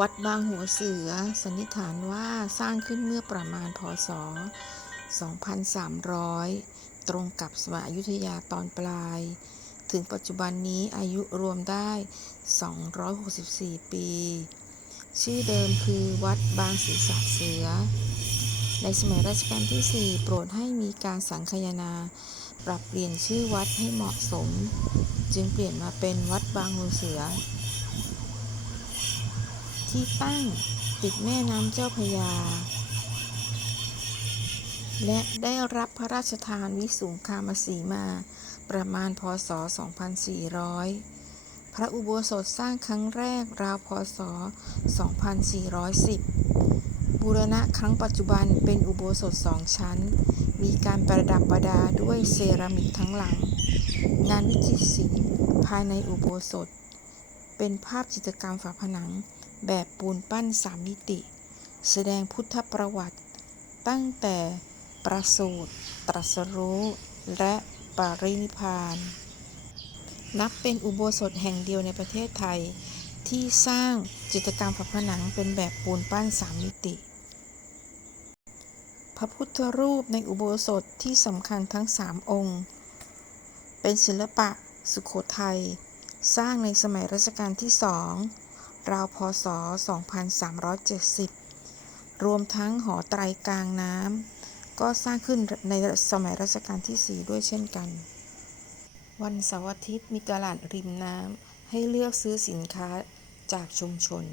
วัดบางหัวเสือ สันนิษฐานว่าสร้างขึ้นเมื่อประมาณพศ 2300 ตรงกับสมัยอยุธยาตอนปลาย ถึงปัจจุบันนี้อายุรวมได้ 264 ปี ชื่อเดิมคือวัดบางศีรษะเสือ ในสมัยรัชกาลที่ 4 โปรดให้มีการสังคายนา ปรับเปลี่ยนชื่อวัดให้เหมาะสม จึงเปลี่ยนมาเป็นวัดบางหัวเสือ ที่ตั้งติดแม่น้ำเจ้าพยา และได้รับพระราชทานวิสุงคามสีมาประมาณพศ 2400 พระอุโบสถสร้างครั้งแรกราวพศ 2410 บูรณะครั้งปัจจุบันเป็นอุโบสถสองชั้น มีการประดับประดาด้วยเซรามิกทั้งหลัง งานวิจิตรศิลป์ภายในอุโบสถ เป็นภาพจิตรกรรมฝาผนัง แบบปูนปั้นสามมิติ แสดงพุทธประวัติ ตั้งแต่ประสูติตรัสรู้และปรินิพพาน นับเป็นอุโบสถแห่งเดียวในประเทศไทย ที่สร้างจิตรกรรมฝาผนังเป็นแบบปูนปั้นสามมิติ พระพุทธรูปในอุโบสถที่สำคัญทั้งสามองค์ เป็นศิลปะสุโขทัย สร้างในสมัยรัชกาลที่สอง ราวพศ 2370 รวมทั้งหอไตรกลางน้ำก็สร้างขึ้นในสมัยรัชกาลที่ 4 ด้วยเช่นกัน วันเสาร์อาทิตย์มีตลาดริมน้ำให้เลือกซื้อสินค้าจากชุมชน